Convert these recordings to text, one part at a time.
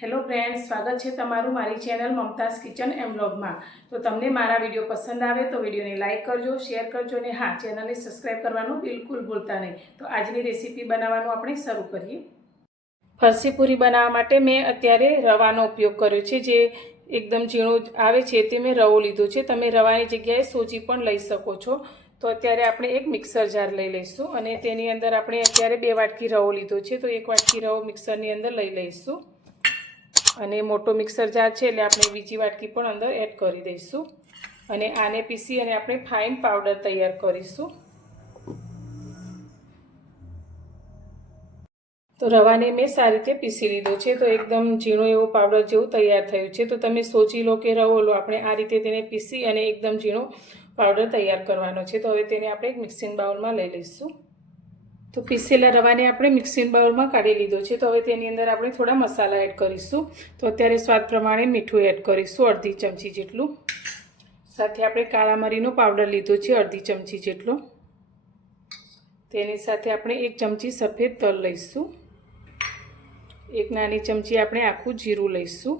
Hello friends, સ્વાગત છે તમારું મારી ચેનલ મમતાઝ કિચન એમ બ્લોગમાં તો તમને મારા વીડિયો પસંદ આવે તો વિડીયોને લાઇક કરજો, શેર કરજો અને હા, ચેનલને સબસ્ક્રાઈબ કરવાનું બિલકુલ ભૂલતા નહીં. તો આજની રેસીપી બનાવવાનું આપણે શરૂ કરીએ. ફરસી પૂરી બનાવવા માટે મેં અત્યારે રવાનો ઉપયોગ કર્યો છે, જે એકદમ ઝીણું આવે છે તે મેં રવો લીધો છે. તમે રવાની જગ્યાએ સોજી પણ લઈ શકો છો. તો અત્યારે આપણે એક મિક્સર જાર લઈ લઈશું અને તેની અંદર આપણે અત્યારે બે વાટકી રવો લીધો છે. તો એક વાટકી રવો મિક્સરની અંદર લઈ લઈશું. અને મોટો મિક્સર જાર છે એટલે આપણે બીજી વાટકી પણ અંદર એડ કરી દઈશું. અને આને પીસી અને આપણે ફાઇન પાવડર તૈયાર કરીશું. તો રવાને મેં સારી રીતે પીસી લીધો છે. તો એકદમ ઝીણો એવો પાવડર જેવું તૈયાર થયું છે. તો તમે સોચી લો કે રવો લો, આપણે આ રીતે તેને પીસી અને એકદમ ઝીણો પાવડર તૈયાર કરવાનો છે. તો હવે તેને આપણે એક મિક્સિંગ બાઉલમાં લઈ લઈશું. તો પીસેલા રવાને આપણે મિક્સિંગ બાઉલમાં કાઢી લીધો છે. તો હવે તેની અંદર આપણે થોડા મસાલા એડ કરીશું. તો અત્યારે સ્વાદ પ્રમાણે મીઠું એડ કરીશું, અડધી ચમચી જેટલું. સાથે આપણે કાળા મરીનો પાવડર લીધો છે, અડધી ચમચી જેટલો. તેની સાથે આપણે એક ચમચી સફેદ તલ લઈશું. એક નાની ચમચી આપણે આખું જીરું લઈશું.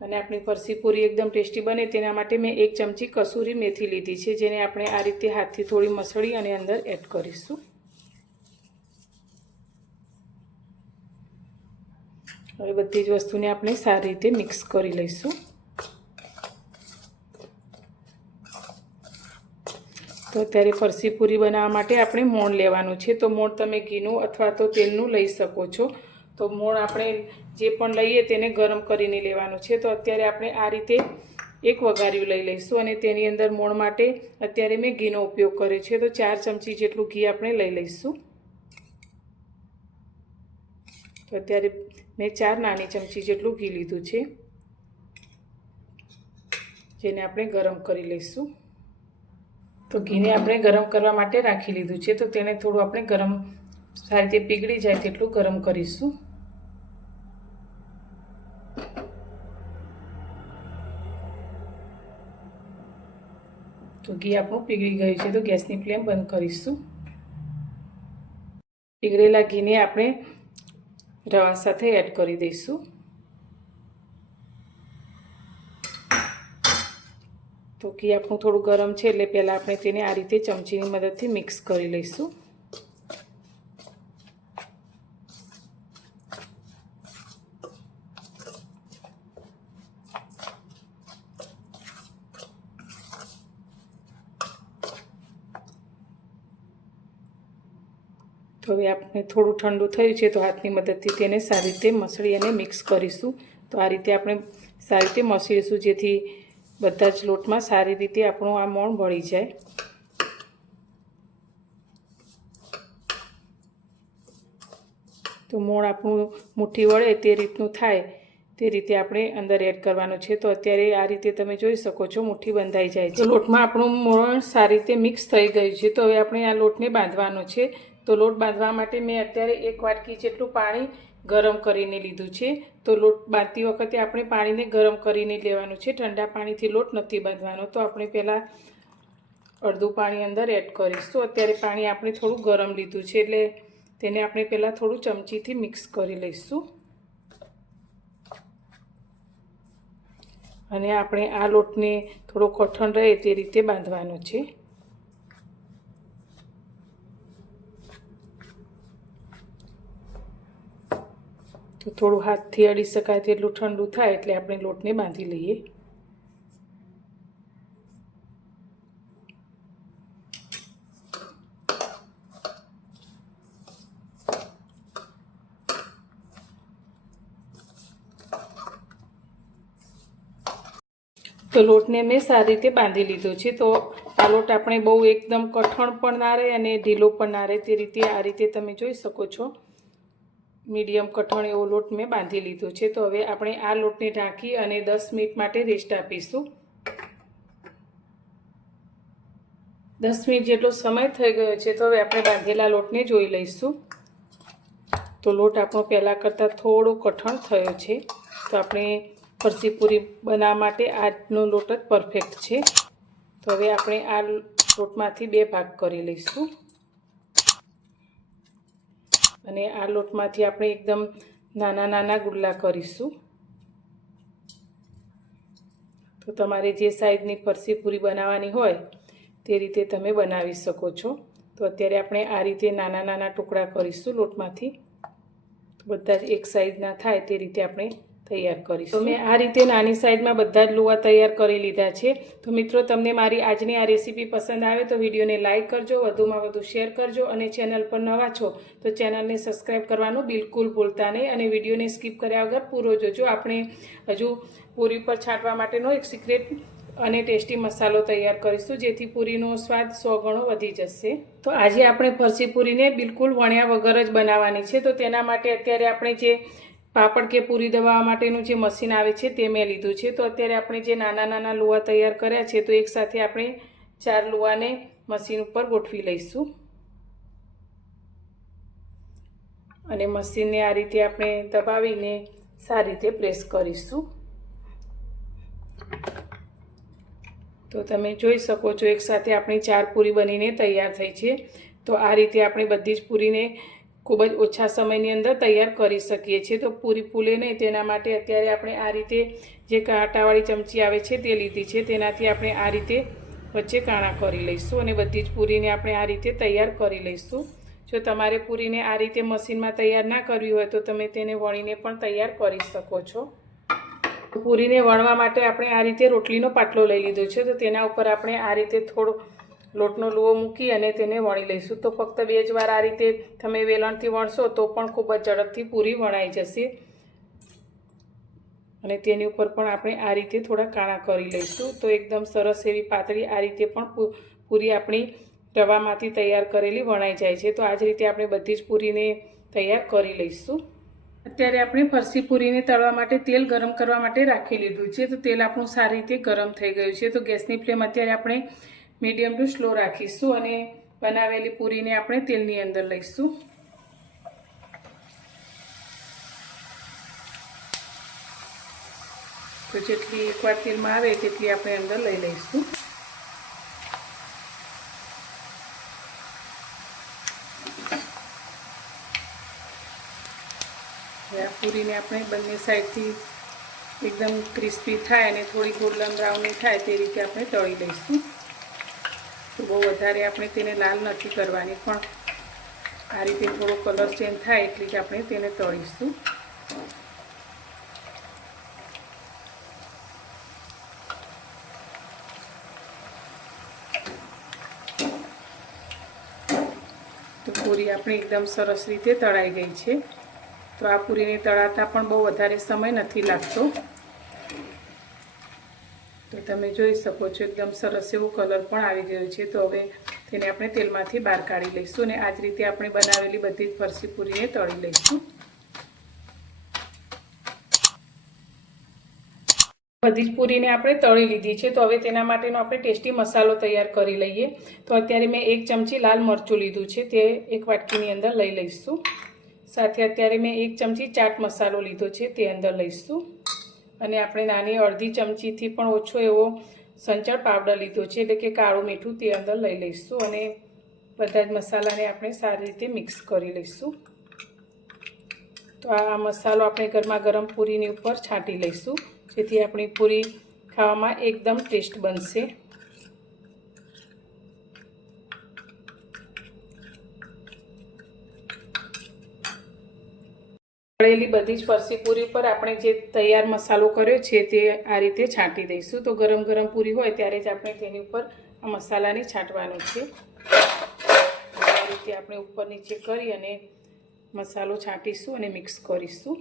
અને આપણી ફરસી પૂરી એકદમ ટેસ્ટી બને તેના માટે મેં એક ચમચી કસૂરી મેથી લીધી છે, જેને આપણે આ રીતે હાથથી થોડી મસળી અને અંદર એડ કરીશું. હવે બધી જ વસ્તુને આપણે સારી રીતે મિક્સ કરી લઈશું. તો અત્યારે ફરસી પૂરી બનાવવા માટે આપણે મોણ લેવાનું છે. તો મોણ તમે ઘીનું અથવા તો તેલનું લઈ શકો છો. તો મોણ આપણે જે પણ લઈએ તેને ગરમ કરીને લેવાનું છે. તો અત્યારે આપણે આ રીતે એક વઘાર્યું લઈ લઈશું અને તેની અંદર મોણ માટે અત્યારે મેં ઘીનો ઉપયોગ કર્યો છે. તો ચાર ચમચી જેટલું ઘી આપણે લઈ લઈશું. તો અત્યારે મેં ચાર નાની ચમચી જેટલું ઘી લીધું છે, જેને આપણે ગરમ કરી લઈશું. તો ઘીને આપણે ગરમ કરવા માટે રાખી લીધું છે, તો તેને થોડું આપણે ગરમ સારી રીતે પીગળી જાય તેટલું ગરમ કરીશું. તો ઘી આપણું પીગળી ગયું છે, તો ગેસની ફ્લેમ બંધ કરીશું. પીગળેલા ઘીને આપણે રવા સાથે એડ કરી દઈશું. તો ઘી આપણું થોડું ગરમ છે એટલે પહેલાં આપણે તેને આ રીતે ચમચીની મદદથી મિક્સ કરી લઈશું. તો હવે આપણે થોડું ઠંડુ થયું છે તો હાથની મદદથી તેને સારી રીતે મસળી અને મિક્સ કરીશું. તો આ રીતે આપણે સારી રીતે મસળીશું, જેથી બધા જ લોટમાં સારી રીતે આપણું આ મોણ ભળી જાય. તો મોણ આપણું મુઠ્ઠી વળે તે રીતનું થાય, તે રીતે આપણે અંદર એડ કરવાનું છે. તો અત્યારે આ રીતે તમે જોઈ શકો છો મુઠ્ઠી બંધાઈ જાય છે. લોટમાં આપણું મોણ સારી રીતે મિક્સ થઈ ગયું છે. તો હવે આપણે આ લોટને બાંધવાનો છે. તો લોટ બાંધવા માટે મેં અત્યારે એક વાટકી જેટલું પાણી ગરમ કરીને લીધું છે. તો લોટ બાંધતી વખતે આપણે પાણીને ગરમ કરીને લેવાનું છે. ઠંડા પાણીથી લોટ નથી બાંધવાનો. તો આપણે પહેલાં અડધું પાણી અંદર એડ કરીશું. અત્યારે પાણી આપણે થોડું ગરમ લીધું છે એટલે તેને આપણે પહેલાં થોડું ચમચીથી મિક્સ કરી લઈશું. અને આપણે આ લોટને થોડો કઠણ રહે તે રીતે બાંધવાનો છે. તો થોડું હાથથી અડી શકાય તેટલું ઠંડુ થાય એટલે આપણે લોટને બાંધી લઈએ. તો લોટને મેં સારી રીતે બાંધી લીધો છે. તો આ લોટ આપણે બહુ એકદમ કઠણ પણ ના રહે અને ઢીલો પણ ના રહે. તે રીતે આ રીતે તમે જોઈ શકો છો. મીડિયમ કઠણ એવો લોટ મેં બાંધી લીધો છે. તો હવે આપણે આ લોટને ઢાંકી અને દસ મિનિટ માટે રેસ્ટ આપીશું. દસ મિનિટ જેટલો સમય થઈ ગયો છે તો હવે આપણે બાંધેલા લોટને જોઈ લઈશું. તો લોટ આપણો પહેલાં કરતાં થોડો કઠણ થયો છે. તો આપણે ફરસી બનાવવા માટે આજનો લોટ જ પરફેક્ટ છે. તો હવે આપણે આ લોટમાંથી બે ભાગ કરી લઈશું. અને આ લોટમાંથી આપણે એકદમ નાના નાના ગુલ્લા કરીશું. તો તમારે જે સાઈઝની ફરસી પૂરી બનાવવાની હોય તે રીતે તમે બનાવી શકો છો. તો અત્યારે આપણે આ રીતે નાના નાના ટુકડા કરીશું લોટમાંથી. બધા જ એક સાઈઝના થાય તે રીતે આપણે તૈયાર કરીશ. તો મેં આ રીતે નાની સાઈઝમાં બધા જ લુવા તૈયાર કરી લીધા છે. તો મિત્રો, તમને મારી આજની આ રેસીપી પસંદ આવે તો વિડીયોને લાઇક કરજો, વધુમાં વધુ શેર કરજો અને ચેનલ પર નવા છો તો ચેનલને સબસ્ક્રાઈબ કરવાનું બિલકુલ ભૂલતા નહીં અને વિડીયોને સ્કીપ કર્યા વગર પૂરો જોજો. આપણે હજુ પૂરી પર છાંટવા માટેનો એક સિક્રેટ અને ટેસ્ટી મસાલો તૈયાર કરીશું, જેથી પૂરીનો સ્વાદ સો ગણો વધી જશે. તો આજે આપણે ફરસી પૂરીને બિલકુલ વણ્યા વગર જ બનાવવાની છે. તો તેના માટે અત્યારે આપણે જે પાપડ કે પૂરી દબાવવા માટેનું જે મશીન આવે છે તે મેં લીધું છે. તો અત્યારે આપણે જે નાના નાના લુવા તૈયાર કર્યા છે તો એકસાથે આપણે ચાર લુવાને મશીન ઉપર ગોઠવી લઈશું. અને મશીનને આ રીતે આપણે દબાવીને સારી રીતે પ્રેસ કરીશું. તો તમે જોઈ શકો છો એકસાથે આપણી ચાર પૂરી બનીને તૈયાર થઈ છે. તો આ રીતે આપણે બધી જ પૂરીને ખૂબ જ ઓછા સમયની અંદર તૈયાર કરી શકીએ છીએ. તો પૂરી ફૂલે નહીં, તેના માટે અત્યારે આપણે આ રીતે જે કાંટાવાળી ચમચી આવે છે તે લીધી છે. તેનાથી આપણે આ રીતે વચ્ચે કાણા કરી લઈશું અને બધી જ પૂરીને આપણે આ રીતે તૈયાર કરી લઈશું. જો તમારે પૂરીને આ રીતે મશીનમાં તૈયાર ના કરવી હોય તો તમે તેને વણીને પણ તૈયાર કરી શકો છો. પૂરીને વણવા માટે આપણે આ રીતે રોટલીનો પાટલો લઈ લીધો છે. તો તેના ઉપર આપણે આ રીતે થોડો લોટનો લુવો મૂકી અને તેને વણી લઈશું. તો ફક્ત બે જ વાર આ રીતે તમે વેલણથી વણશો તો પણ ખૂબ જ ઝડપથી પૂરી વણાઈ જશે. અને તેની ઉપર પણ આપણે આ રીતે થોડા કાણા કરી લઈશું. તો એકદમ સરસ એવી પાતળી આ રીતે પણ પૂરી આપણી રવામાંથી તૈયાર કરેલી વણાઈ જાય છે. તો આ જ રીતે આપણે બધી જ પૂરીને તૈયાર કરી લઈશું. અત્યારે આપણે ફરસી પૂરીને તળવા માટે તેલ ગરમ કરવા માટે રાખી લીધું છે. તો તેલ આપણું સારી રીતે ગરમ થઈ ગયું છે. તો ગેસની ફ્લેમ અત્યારે આપણે મીડિયમ ટુ સ્લો રાખીશું અને બનાવેલી પૂરીને આપણે તેલની અંદર લઈશું. તો જેટલી એકવાર તેલમાં આવે તેટલી આપણે અંદર લઈ લઈશું. આ પૂરીને આપણે બંને સાઈડથી એકદમ ક્રિસ્પી થાય અને થોડી ગોલ્ડન બ્રાઉનની થાય તે રીતે આપણે તળી લઈશું. તો બહુ વધારે આપણે તેને લાલ નથી કરવાની, પણ આ રીતે થોડો કલર ચેન્જ થાય એટલે જ આપણે તેને તળીશું. તો પૂરી આપણી એકદમ સરસ રીતે તળાઈ ગઈ છે. તો આ પૂરીને તળાતા પણ બહુ વધારે સમય નથી લાગતો. તો તમે જોઈ શકો છો, એકદમ સરસ એવો કલર પણ આવી ગયો છે. તો હવે તેને આપણે તેલમાંથી બહાર કાઢી લઈશું અને આ જ રીતે આપણે બનાવેલી બધી જ ફરસી પૂરીને તળી લઈશું. બધી જ પૂરીને આપણે તળી લીધી છે. તો હવે તેના માટેનો આપણે ટેસ્ટી મસાલો તૈયાર કરી લઈએ. તો અત્યારે મેં એક ચમચી લાલ મરચું લીધું છે. તે એક વાટકીની અંદર લઈ લઈશું. સાથે અત્યારે મેં એક ચમચી ચાટ મસાલો લીધો છે. તે અંદર લઈશું. અને આપણે નાની અડધી ચમચીથી પણ ઓછો એવો સંચળ પાવડર લીધો છે. એટલે કે કાળું મીઠું તે અંદર લઈ લઈશું અને બધા જ મસાલાને આપણે સારી રીતે મિક્સ કરી લઈશું. તો આ મસાલો આપણે ગરમા ગરમ પૂરીની ઉપર છાંટી લઈશું, જેથી આપણી પૂરી ખાવામાં એકદમ ટેસ્ટ બનશે. તળેલી બધી જ ફરસી પૂરી પર આપણે જે તૈયાર મસાલો કર્યો છે તે આ રીતે છાંટી દઈશું. તો ગરમ ગરમ પૂરી હોય ત્યારે જ આપણે તેની ઉપર આ મસાલાને છાંટવાનું છે. આ રીતે આપણે ઉપર નીચે કરી અને મસાલો છાંટીશું અને મિક્સ કરીશું.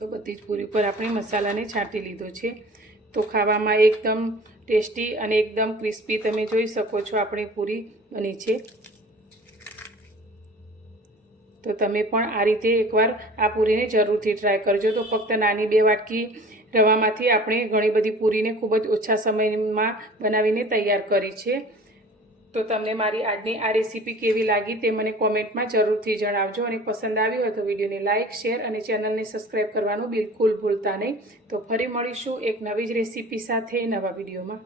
તો બધી જ પૂરી ઉપર આપણે મસાલાને છાંટી લીધો છે. તો ખાવામાં એકદમ ટેસ્ટી અને એકદમ ક્રિસ્પી તમે જોઈ શકો છો આપણી પૂરી બની છે. તો તમે પણ આ રીતે એકવાર આ પૂરીને જરૂરથી ટ્રાય કરજો. તો ફક્ત નાની બે વાટકી રવામાંથી આપણે ઘણી બધી પૂરીને ખૂબ જ ઓછા સમયમાં બનાવીને તૈયાર કરી છે. તો તમને મારી આજની આ રેસીપી કેવી લાગી તે મને કોમેન્ટમાં જરૂરથી જણાવજો અને પસંદ આવી હોય તો વિડીયોને લાઇક, શેર અને ચેનલને સબસ્ક્રાઈબ કરવાનું બિલકુલ ભૂલતા નહીં. તો ફરી મળીશું એક નવી જ રેસીપી સાથે નવા વિડીયોમાં.